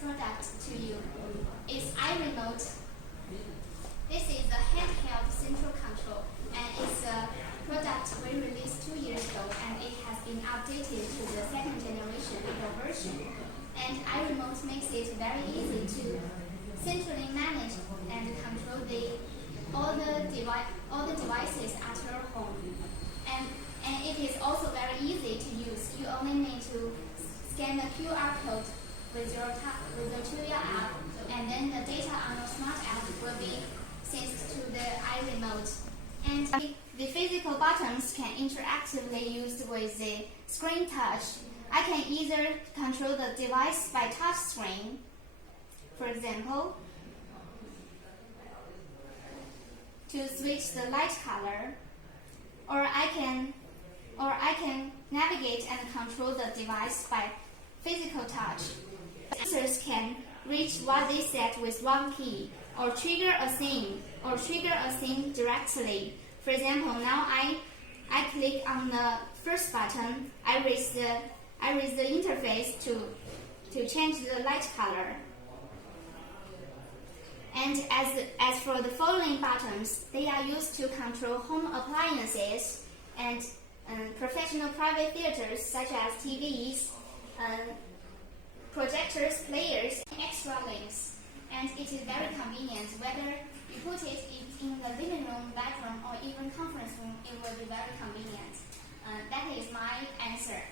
product to you is iRemote. This is a handheld central control, and it's a product we released 2 years ago, and it has been updated to the second generation version. And iRemote makes it very easy to centrally manage and control all the devices at your home. And it is also very easy to use. You only need to scan the QR code with your Tuya app, and then the data on your smart app will be sent to the iRemote. And the physical buttons can interactively used with the screen touch. I can either control the device by touch screen, for example, to switch the light color, or I can navigate and control the device by physical touch. Users can reach what they set with one key, or trigger a scene directly. For example, now I click on the first button. I raise the interface to change the light color. And as for the following buttons, they are used to control home appliances and professional private theaters such as TVs, projectors, players, extra links. And it is very convenient. Whether you put it in the living room, bedroom, or even conference room, it will be very convenient. That is my answer.